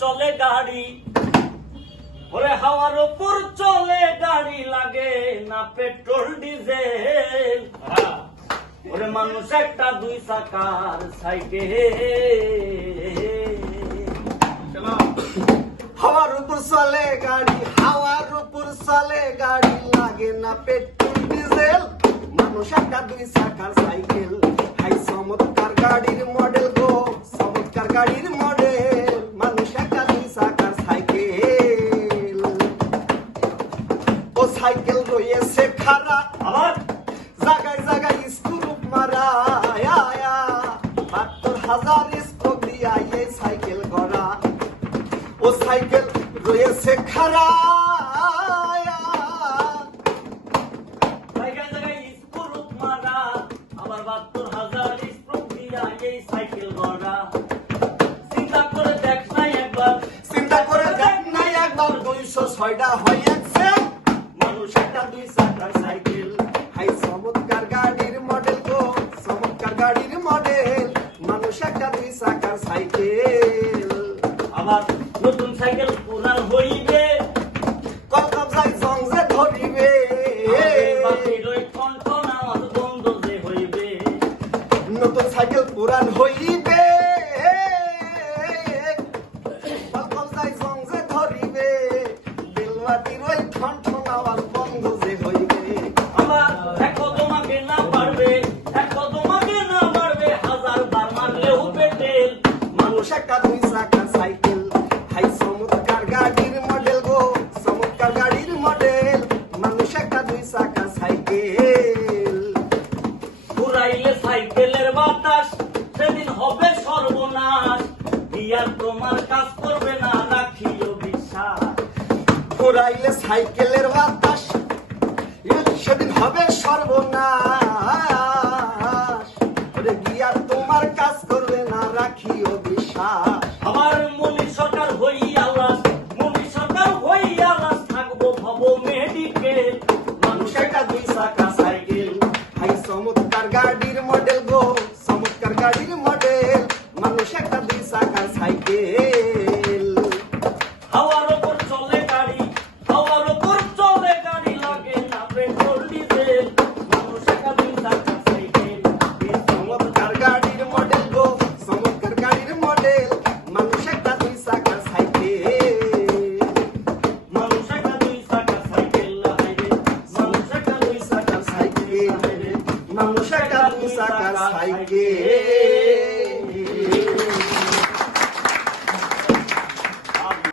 চলে গাড়ি। ওরে হাওয়ার উপর চলে গাড়ি লাগে না পেট্রোল, ডিজেল। ওরে মানুষ একটা দুই চাকার সাইকেল। হাওয়ার উপর চলে গাড়ি, হাওয়ার উপর চলে গাড়ি লাগে না পেট্রোল, ডিজেল। মানুষ একটা দুই চাকার সাইকেল। হাই, চমৎকার গাড়ির মডেল গো, চমৎকার গাড়ির সাইকেল রয়েছে খারাপ আবার? জাগায় জাগায় স্ক্রুপ মারা বাহাত্তর হাজার স্কোপ দিয়া এই সাইকেল করা ও সাইকেল রয়েছে খারা গড়া। চিন্তা করে দেখ নাই একবার দুইশো ছয়টা হয়েছে। মানুষ একটা দুই চাকার সাইকেল। হাই চমৎকার গাড়ির মডেল গো চমৎকার গাড়ির মডেল মানুষ একটা দুই চাকার সাইকেল। আবার নতুন সাইকেল হইবে। কত যাই ধরিবে। নতুন সাইকেল পুরান হইবে। একটা দুই চাকার সাইকেল। হাই চমৎকার গাড়ির মডেল গো চমৎকার গাড়ির মডেল মানুষ একটা দুই চাকার সাইকেল। ঘুরাইলে সাইকেলের বাতাস সেদিন হবে সর্বনাশ। ইয়ার তোমার কাজ করবে না রাখিও বিশ্বাস। ঘুরাইলে সাইকেলের বাতাস ওরে তোমার কাজ করবে না রাখিও বিশ্বাস। আমার মনি সরকার হইয়া লাস মনি সরকার হইয়া লাস থাকব ভব মেডিকেল মানুষ একটা দুই চাকা সাইকেল ভাই চমৎকার চাকা সাইকেল